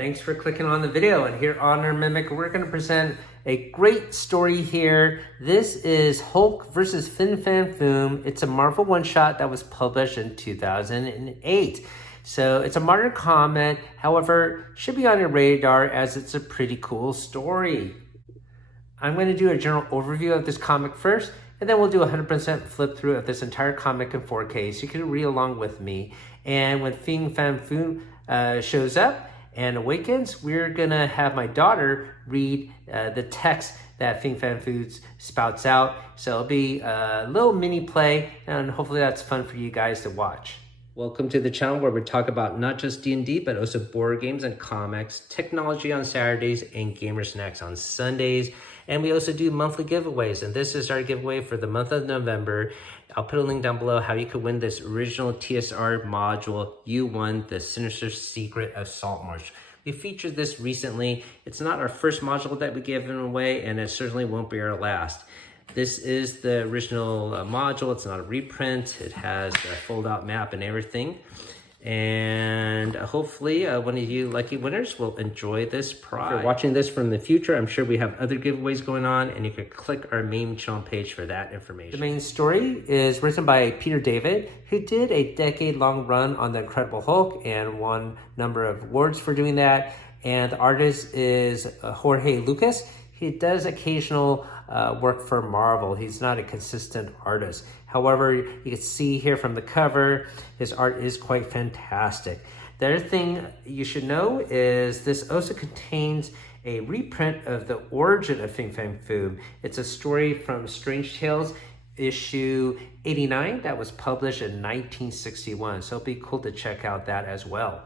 Thanks for clicking on the video, and here on our Mimic, we're going to present a great story here. This is Hulk versus Fin Fang Foom. It's a Marvel one-shot that was published in 2008. So it's a modern comic, however, should be on your radar as it's a pretty cool story. I'm going to do a general overview of this comic first, and then we'll do a 100% flip through of this entire comic in 4K, so you can read along with me. And when Fin Fang Foom shows up and awakens, we're gonna have my daughter read the text that Fin Fang Foom spouts out. So it'll be a little mini play, and hopefully that's fun for you guys to watch. Welcome to the channel where we talk about not just D&D, but also board games and comics, technology on Saturdays, and gamer snacks on Sundays. And we also do monthly giveaways, and this is our giveaway for the month of November. I'll put a link down below how you could win this original TSR module. You won the Sinister Secret of Saltmarch. We featured this recently. It's not our first module that we gave away, and it certainly won't be our last. This is the original module. It's not a reprint. It has a fold-out map and everything. And hopefully one of you lucky winners will enjoy this prize. If you're watching this from the future, I'm sure we have other giveaways going on, and you can click our main channel page for that information. The main story is written by Peter David, who did a decade-long run on The Incredible Hulk and won a number of awards for doing that. And the artist is Jorge Lucas. He does occasional work for Marvel. He's not a consistent artist. However, you can see here from the cover, his art is quite fantastic. The other thing you should know is this also contains a reprint of the origin of Fin Fang Foom. It's a story from Strange Tales issue 89 that was published in 1961. So it'll be cool to check out that as well.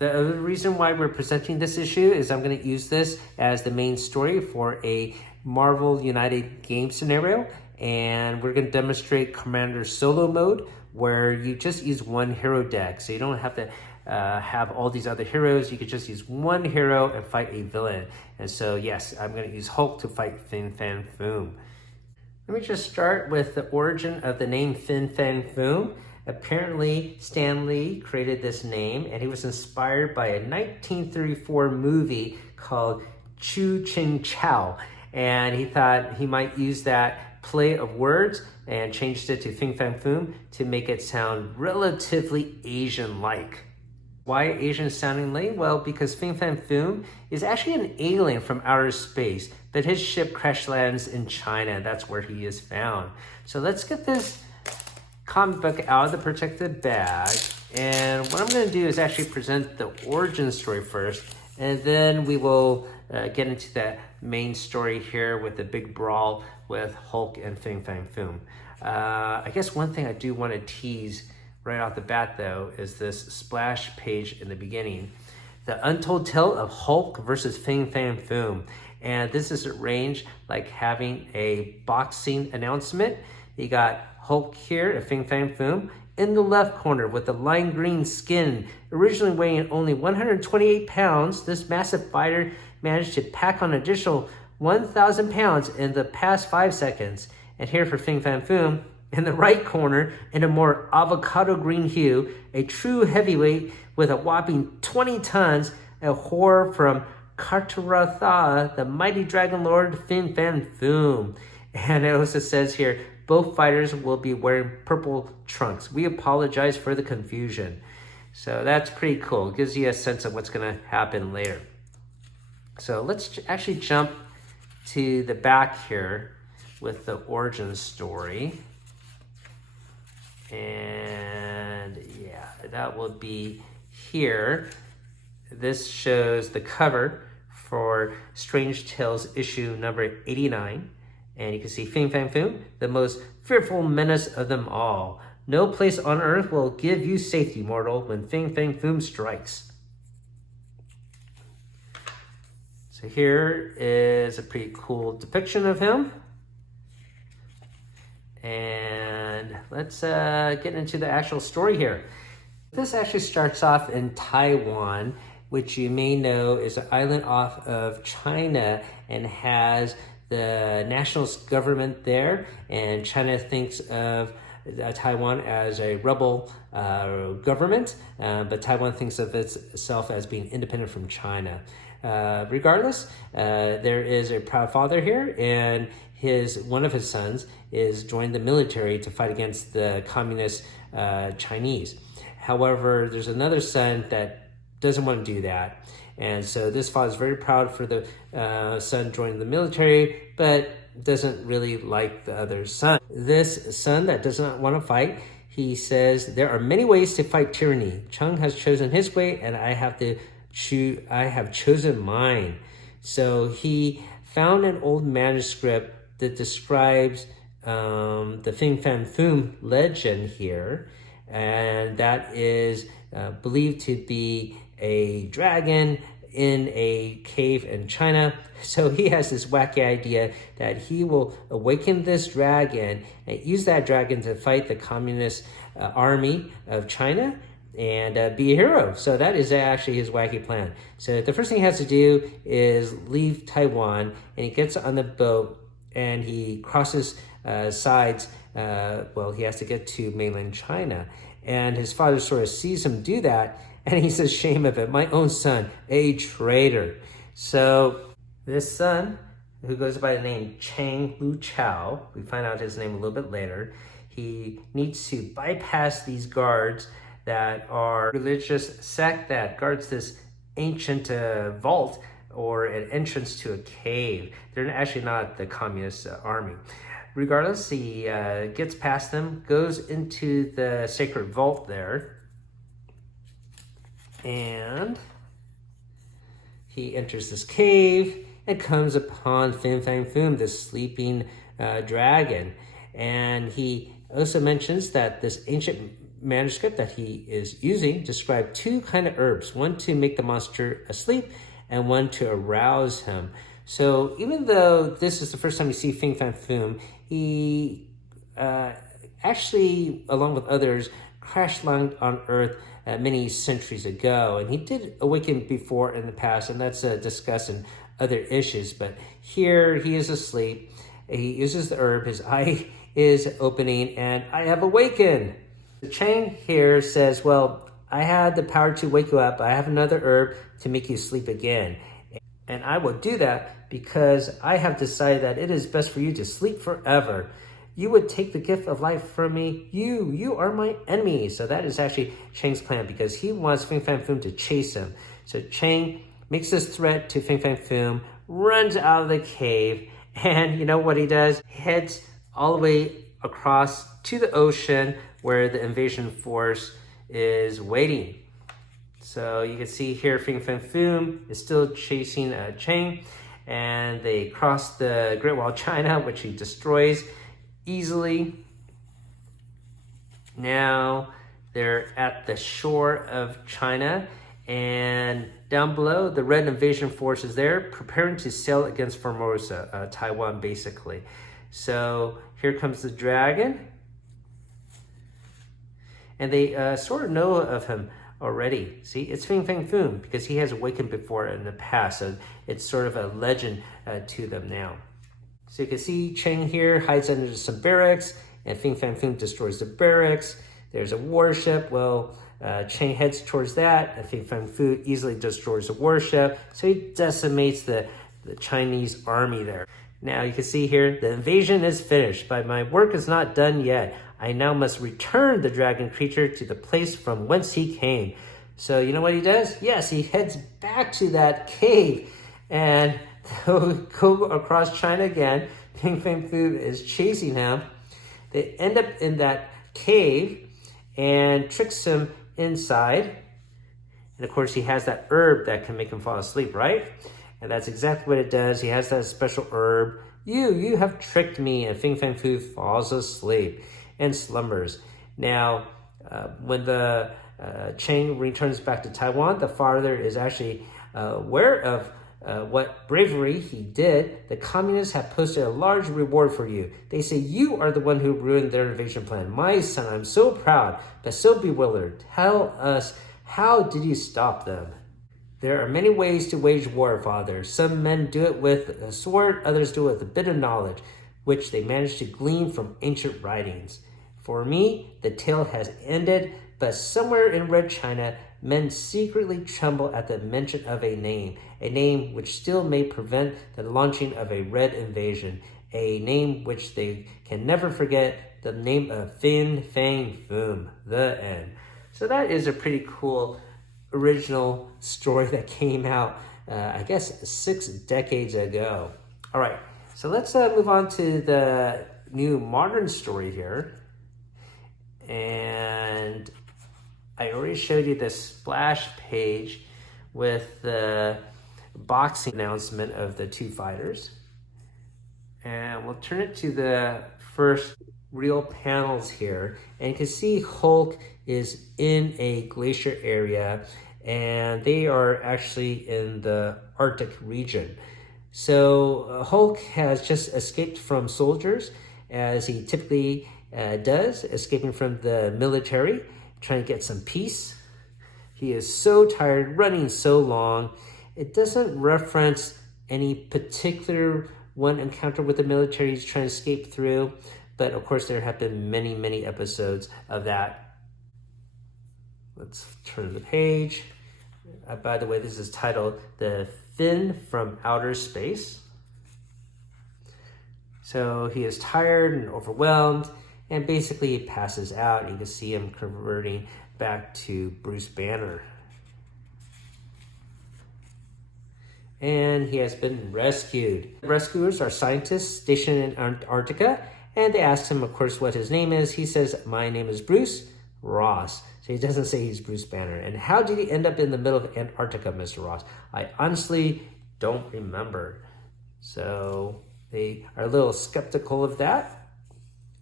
The other reason why we're presenting this issue is I'm going to use this as the main story for a Marvel United game scenario, and we're going to demonstrate Commander Solo mode where you just use one hero deck, so you don't have to have all these other heroes. You could just use one hero and fight a villain. And so yes, I'm going to use Hulk to fight Fin Fang Foom. Let me just start with the origin of the name Fin Fang Foom. Apparently, Stan Lee created this name, and he was inspired by a 1934 movie called Chu Ching Chow. And he thought he might use that play of words and changed it to Fin Fang Foom to make it sound relatively Asian-like. Why Asian sounding like? Well, because Fin Fang Foom is actually an alien from outer space, but his ship crash lands in China. That's where he is found. So let's get this comic book out of the protected bag, and what I'm going to do is actually present the origin story first, and then we will get into the main story here with the big brawl with Hulk and Fin Fang Foom. I guess one thing I do want to tease right off the bat though is this splash page in the beginning, the untold tale of Hulk versus Fin Fang Foom. And this is arranged like having a boxing announcement. You got Hulk here at Fin Fang Foom in the left corner with the lime green skin. Originally weighing only 128 pounds, this massive fighter managed to pack on an additional 1,000 pounds in the past 5 seconds. And here for Fin Fang Foom, in the right corner, in a more avocado green hue, a true heavyweight with a whopping 20 tons, a horror from Cartaratha, the mighty dragon lord Fin Fang Foom. And it also says here, both fighters will be wearing purple trunks. We apologize for the confusion. So that's pretty cool. It gives you a sense of what's going to happen later. So let's actually jump to the back here with the origin story. And yeah, that will be here. This shows the cover for Strange Tales issue number 89. And you can see Fin Fang Foom, the most fearful menace of them all. No place on earth will give you safety, mortal, when Fin Fang Foom strikes. So here is a pretty cool depiction of him. And let's get into the actual story here. This actually starts off in Taiwan, which you may know is an island off of China and has the nationalist government there, and China thinks of Taiwan as a rebel government, but Taiwan thinks of itself as being independent from China. Regardless, there is a proud father here, and one of his sons is joined the military to fight against the communist Chinese. However, there's another son that doesn't want to do that. And so this father is very proud for the son joining the military, but doesn't really like the other son. This son that does not want to fight, he says, there are many ways to fight tyranny. Cheng has chosen his way, and I have chosen mine. So he found an old manuscript that describes the Fin Fang Foom legend here, and that is believed to be a dragon in a cave in China. So he has this wacky idea that he will awaken this dragon and use that dragon to fight the communist army of China and be a hero. So that is actually his wacky plan. So the first thing he has to do is leave Taiwan, and he gets on the boat and he crosses sides. He has to get to mainland China, and his father sort of sees him do that, and he says, shame of it, my own son, a traitor. So this son, who goes by the name Chang Lu Chao, we find out his name a little bit later, he needs to bypass these guards that are a religious sect that guards this ancient vault or an entrance to a cave. They're actually not the communist army. Regardless, he gets past them, goes into the sacred vault there, and he enters this cave and comes upon Fin Fang Foom, this sleeping dragon. And he also mentions that this ancient manuscript that he is using described two kind of herbs, one to make the monster asleep and one to arouse him. So even though this is the first time you see Fin Fang Foom, he actually, along with others, crash landed on Earth many centuries ago. And he did awaken before in the past, and that's discussed in other issues. But here he is asleep. He uses the herb. His eye is opening, and I have awakened. The Chang here says, well, I had the power to wake you up. I have another herb to make you sleep again. And I will do that because I have decided that it is best for you to sleep forever. You would take the gift of life from me. You are my enemy. So that is actually Chang's plan, because he wants Fin Fang Foom to chase him. So Chang makes this threat to Fin Fang Foom, runs out of the cave, and you know what he does? He heads all the way across to the ocean where the invasion force is waiting. So you can see here Fin Fang Foom is still chasing Chang, and they cross the Great Wall of China, which he destroys easily. Now they're at the shore of China, and down below the Red Invasion Force is there preparing to sail against Formosa, Taiwan basically. So here comes the dragon, and they sort of know of him already. See, it's Fin Fang Foom because he has awakened before in the past, so it's sort of a legend to them now. So you can see Cheng here hides under some barracks, and Fin Fang Foom destroys the barracks. There's a warship. Well, Cheng heads towards that, and Fin Fang Foom easily destroys the warship. So he decimates the Chinese army there. Now you can see here, the invasion is finished, but my work is not done yet. I now must return the dragon creature to the place from whence he came. So you know what he does? Yes, he heads back to that cave and go across China again. Fin Fang Foom is chasing him. They end up in that cave and tricks him inside. And of course, he has that herb that can make him fall asleep, right? And that's exactly what it does. He has that special herb. You have tricked me. And Fin Fang Foom falls asleep and slumbers. Now, when the Cheng returns back to Taiwan, the father is actually aware of what bravery he did. The communists have posted a large reward for you. They say you are the one who ruined their invasion plan. My son, I'm so proud, but so bewildered. Tell us, how did you stop them? There are many ways to wage war, father. Some men do it with a sword, others do it with a bit of knowledge, which they manage to glean from ancient writings. For me, the tale has ended, but somewhere in Red China, men secretly tremble at the mention of a name which still may prevent the launching of a Red invasion, a name which they can never forget, the name of Fin Fang Foom, the end. So that is a pretty cool original story that came out, I guess, 6 decades ago. All right, so let's move on to the new modern story here. And I already showed you the splash page with the boxing announcement of the 2 fighters. And we'll turn it to the first real panels here. And you can see Hulk is in a glacier area, and they are actually in the Arctic region. So Hulk has just escaped from soldiers, as he typically does, escaping from the military, trying to get some peace. He is so tired, running so long. It doesn't reference any particular one encounter with the military he's trying to escape through, but of course there have been many, many episodes of that. Let's turn the page. By the way, this is titled The Fin from Outer Space. So he is tired and overwhelmed, and basically he passes out. You can see him converting back to Bruce Banner. And he has been rescued. The rescuers are scientists stationed in Antarctica, and they ask him, of course, what his name is. He says, "My name is Bruce Ross." So he doesn't say he's Bruce Banner. And how did he end up in the middle of Antarctica, Mr. Ross? I honestly don't remember. So they are a little skeptical of that.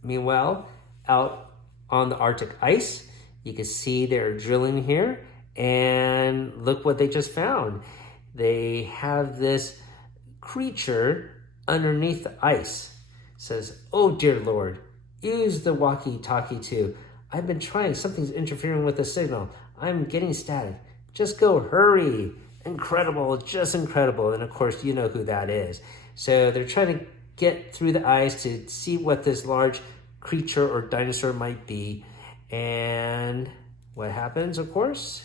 Meanwhile, out on the Arctic ice, you can see they're drilling here, and look what they just found. They have this creature underneath the ice. It says, "Oh dear Lord, use the walkie-talkie too. I've been trying, something's interfering with the signal. I'm getting static. Just go, hurry." Incredible, just incredible. And of course, you know who that is. So they're trying to get through the ice to see what this large creature or dinosaur might be. And what happens, of course?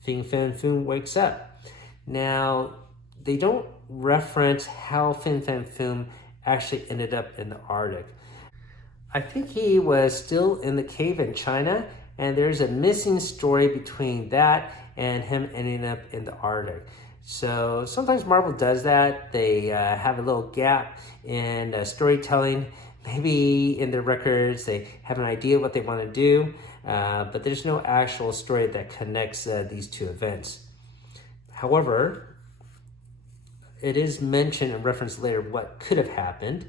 Fin Fang Foom wakes up. Now, they don't reference how Fin Fang Foom actually ended up in the Arctic. I think he was still in the cave in China, and there's a missing story between that and him ending up in the Arctic. So sometimes Marvel does that. They have a little gap in storytelling. Maybe in their records they have an idea what they want to do, but there's no actual story that connects these 2 events. However, it is mentioned and referenced later what could have happened,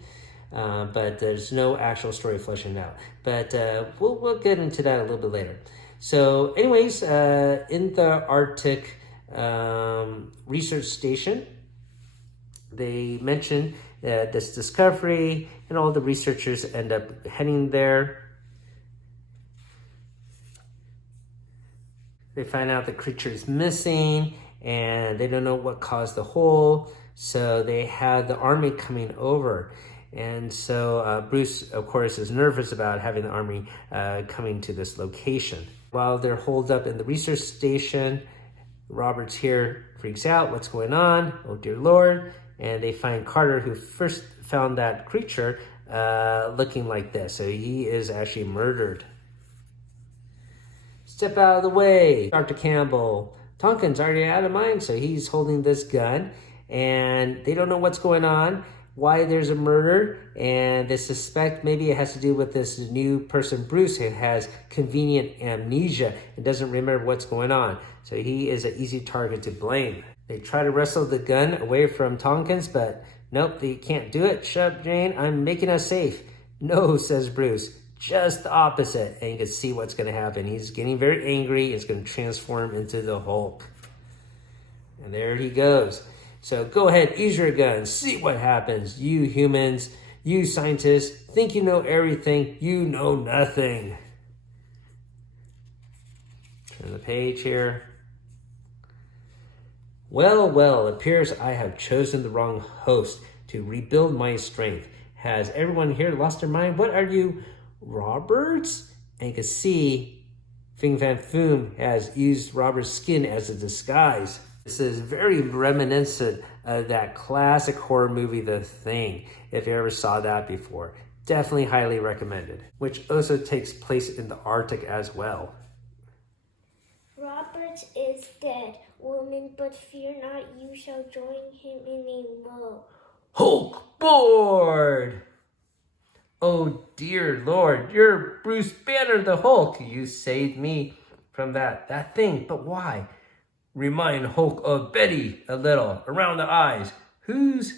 but there's no actual story fleshing out. But we'll get into that a little bit later. So anyways, in the Arctic research station, they mention this discovery, and all the researchers end up heading there. They find out the creature is missing, and they don't know what caused the hole, so they had the army coming over. And so Bruce, of course, is nervous about having the army coming to this location. While they're holed up in the research station, Roberts here freaks out. What's going on? Oh, dear Lord. And they find Carter, who first found that creature, looking like this. So he is actually murdered. Step out of the way, Dr. Campbell. Tonkin's already out of mind, so he's holding this gun. And they don't know what's going on, why there's a murder, and they suspect maybe it has to do with this new person, Bruce, who has convenient amnesia and doesn't remember what's going on. So he is an easy target to blame. They try to wrestle the gun away from Tompkins, but nope, they can't do it. "Shut up, Jane, I'm making us safe." "No," says Bruce, "just the opposite." And you can see what's going to happen. He's getting very angry. It's going to transform into the Hulk. And there he goes. So go ahead, use your gun, see what happens. You humans, you scientists, think you know everything. You know nothing. Turn the page here. Well, appears I have chosen the wrong host to rebuild my strength. Has everyone here lost their mind? What are you Roberts. And you can see Fin Fang Foom has used Robert's skin as a disguise. This is very reminiscent of that classic horror movie, The Thing, if you ever saw that before. Definitely highly recommended, which also takes place in the Arctic as well. Robert is dead, woman, but fear not, you shall join him in a woe. Hulk board! Oh dear Lord, you're Bruce Banner the Hulk. You saved me from that thing, but why? Remind Hulk of Betty a little, around the eyes. Who's?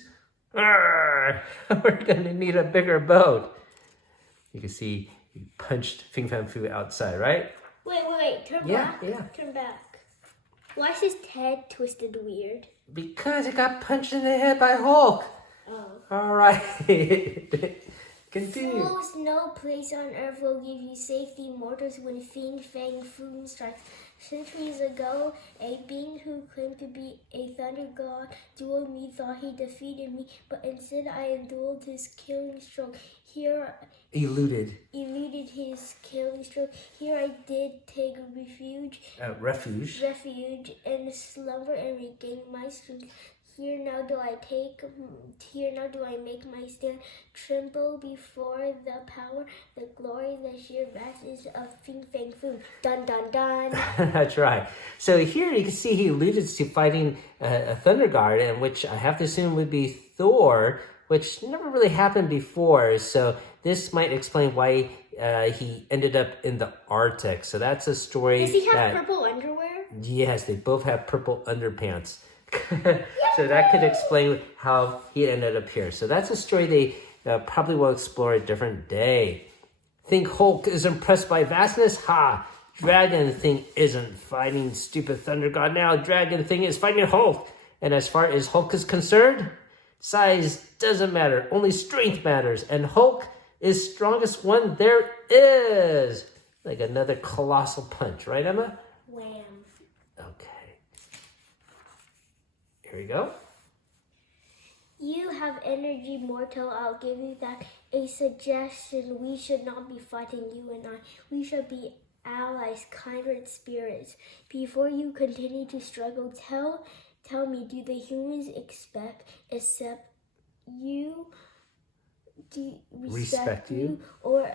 We're gonna need a bigger boat. You can see he punched Fin Fang Foom outside, right? Wait, turn back. Yeah. Turn back. Why is his head twisted weird? Because it got punched in the head by Hulk. Oh. All right. Continue. Fools, no place on earth will give you safety, mortals, when Fin Fang Foom strikes. Centuries ago, a being who claimed to be a thunder god dueled me, thought he defeated me, but instead I endured his killing stroke. Eluded his killing stroke. Here I did take refuge and slumber and regain my strength. Here now do I make my stand, tremble before the power, the glory, the sheer vastness of Fin Fang Foom. Dun dun dun. That's right. So here you can see he alluded to fighting a thunder god, and which I have to assume would be Thor, which never really happened before. So this might explain why he ended up in the Arctic. So that's a story. Does he have purple underwear? Yes, they both have purple underpants. So that could explain how he ended up here. So that's a story they probably will explore a different day. Think Hulk is impressed by vastness? Ha! Dragon Thing isn't fighting stupid Thunder God now. Dragon Thing is fighting Hulk. And as far as Hulk is concerned, size doesn't matter. Only strength matters. And Hulk is strongest one there is. Like another colossal punch. Right, Emma? Wham. Okay. Here we go. You have energy, mortal. I'll give you that. A suggestion: we should not be fighting, you and I. We should be allies, kindred spirits. Before you continue to struggle, tell me, do the humans accept you? Respect you? Or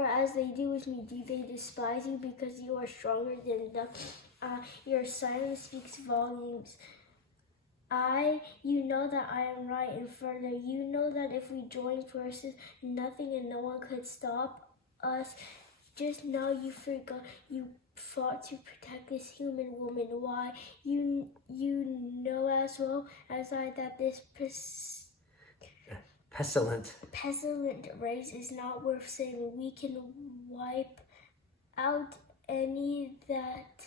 as they do with me, do they despise you because you are stronger than them? Your silence speaks volumes. You know that I am right, and further, you know that if we join forces, nothing and no one could stop us. Just now you forgot you fought to protect this human woman. Why? You know as well as I that this pestilent race is not worth saving. We can wipe out any that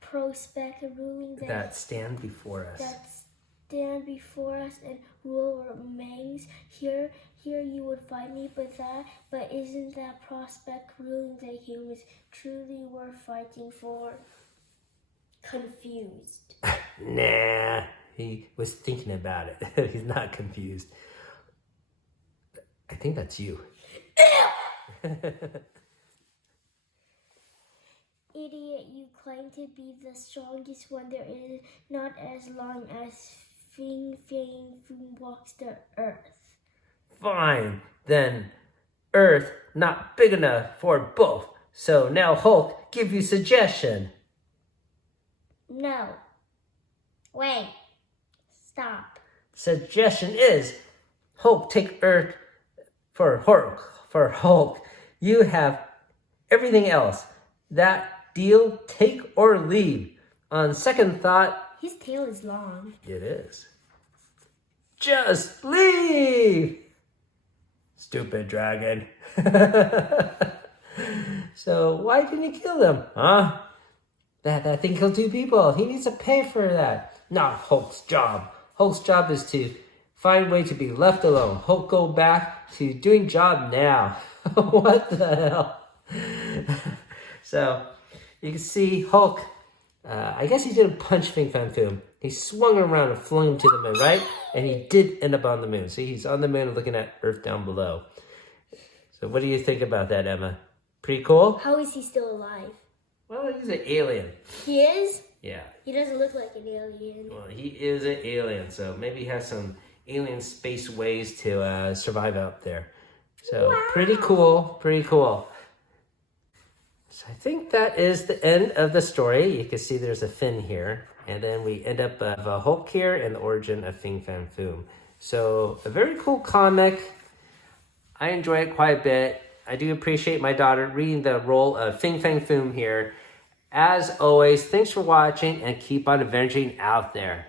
prospect ruling that stand before us. And rule remains. Here you would fight me, but isn't that prospect ruling the humans truly worth fighting for? Confused. Nah, he was thinking about it. He's not confused. I think that's you. Idiot, you claim to be the strongest one there is, not as long as Fin Fang Foom walks the earth. Fine, then Earth not big enough for both. So now Hulk, give you suggestion. No. Wait. Stop. Suggestion is Hulk take Earth for Hulk. You have everything else. That deal, take or leave. On second thought, his tail is long. It is. Just leave. Stupid dragon. So why didn't you kill him? Huh? That thing killed 2 people. He needs to pay for that. Not Hulk's job. Hulk's job is to find a way to be left alone. Hulk go back to doing job now. What the hell? So you can see Hulk, I guess he didn't punch Fin Fang Foom. He swung around and flung him to the moon, right? And he did end up on the moon. See, he's on the moon looking at Earth down below. So what do you think about that, Emma? Pretty cool? How is he still alive? Well, he's an alien. He is? Yeah. He doesn't look like an alien. Well, he is an alien, so maybe he has some alien space ways to survive out there. So Wow. Pretty cool, pretty cool. So I think that is the end of the story. You can see there's a fin here. And then we end up with a Hulk here and the origin of Fin Fang Foom. So a very cool comic. I enjoy it quite a bit. I do appreciate my daughter reading the role of Fin Fang Foom here. As always, thanks for watching and keep on avenging out there.